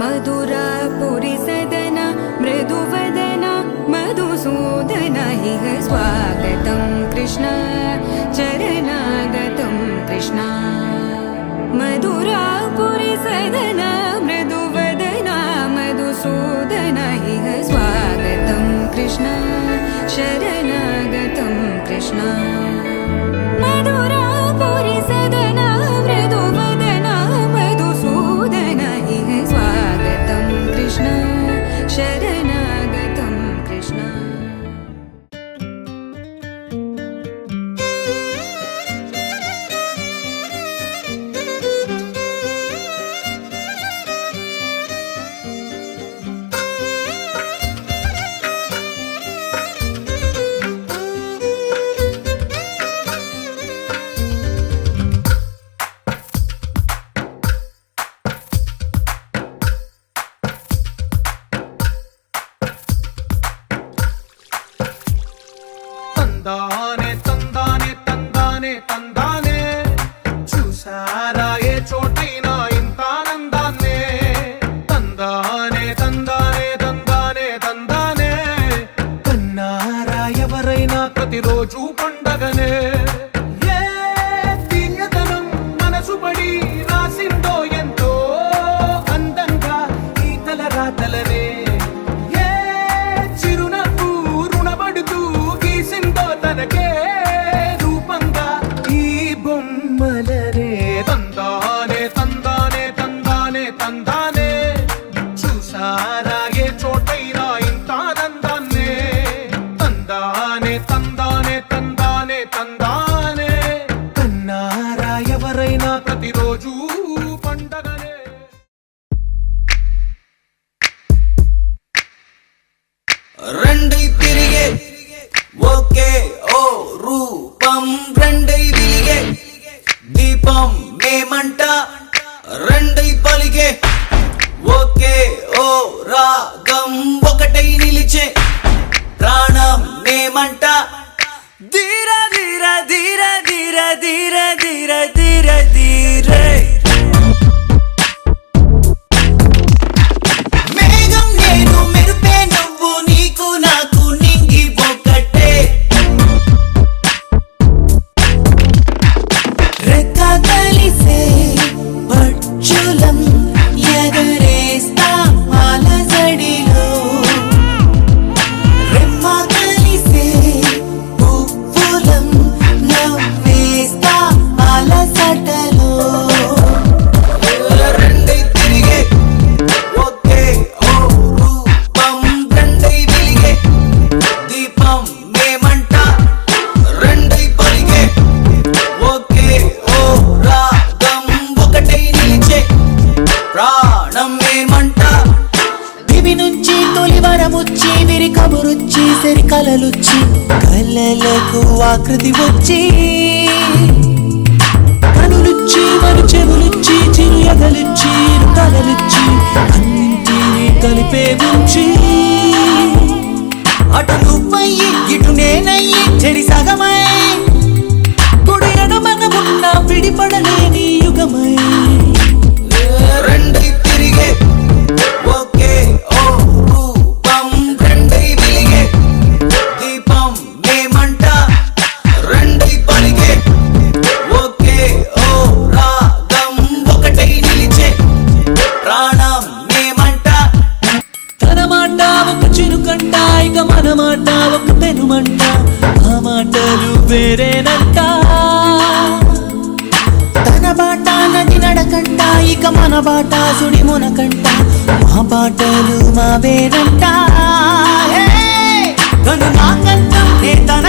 मधुरापुरी सदन मृदुवदन मधुसूदन इह स्वागतं कृष्ण चरणागतं कृष्ण मधुरापुरी सदन मृदुवदन मधुसूदन इह स्वागतं कृष्ण शरणागतं कृष्ण मधुरापुरी सदन मृदुवदन मधुसूदन इह स्वागतं कृष्ण शरणागतं कृष्ण తందానే తందానే తందానే తందానే చూసారా ఏ చోటైనా ఇంత ఆనందాన్నే తందానే తందానే తందానే తందానే కన్నారా ఎవరైనా ప్రతిరోజు పండగనే ఏ తీయదనం మనసు పడి రాసిందో ఎంతో అందంగా ఈ తలరాతలనే ఏ చిరునవ్వు రుణపడుతూ గీసిందో తనకే రూపంగా ఈ బొమ్మలనే తందానే తందానే తందానే తందానే చూసారా ఏ చోటైనా ఇంత ఆనందాన్నే తందానే తందానే తందానే తందానే కన్నారా ఎవరైనా ప్రతిరోజు పండగనే రెండై తిరిగే ఒకే ఓ రూపం రెండై వెలిగే దీపం మేమంట రెండై పలిగే ఒకే ఓ రాగం ఒకటై నిలిచే ప్రాణం మేమంట ధీర ధీర ధీర ధీర ధీర ధీర ధీర ధీరే మేఘం నేను మెరుపే నువ్వు నీకు నాకు నింగి ఒకటే రెక్క కలిసే పక్షులం ఎగరేస్తా అలజడిలో రెమ్మ కలిసే పువ్వులం నవ్వేస్తా అలసటలో రెండై తిరిగే ఒకే ఓ రూపం రెండై వెలిగే దీపం మేమంట రెండై పలిగే ఒకే ఓ రాగం ఒకటై నిలిచే ప్రాణం మేమంట దివి నుంచి తొలి వరముచ్చి విరి కబురుచ్చి సరి కలలుచ్చి కలలకు ఆకృతి వచ్చి కనులుచ్చి మరి చెవులుచ్చి చిరు ఎగలుచ్చి కలలుచ్చి అన్నింటినీ కలిపే ఉంచి అటు నువ్వయ్యి ఇటు నేనయ్యి చెరి సగమై కుడి ఎడమనమున్న విడిపడలేని యుగమై రెండై తిరిగే ఒకే ఓ రూపం రెండై వెలిగే దీపం మేమంట రెండై పలిగే ఒకే ఓ రాగం ఒకటై నిలిచే ప్రాణం మేమంట తన మాట ఒక చిరుకంట ఇక మన మాట ఒక పెనుమంట ఆ మాటలు వేరేనంట తన బాట నది నడకంట ఇక మన బాట సుడి మునకంట మా బాటలు మా వేరంట తను నాకంట నే తన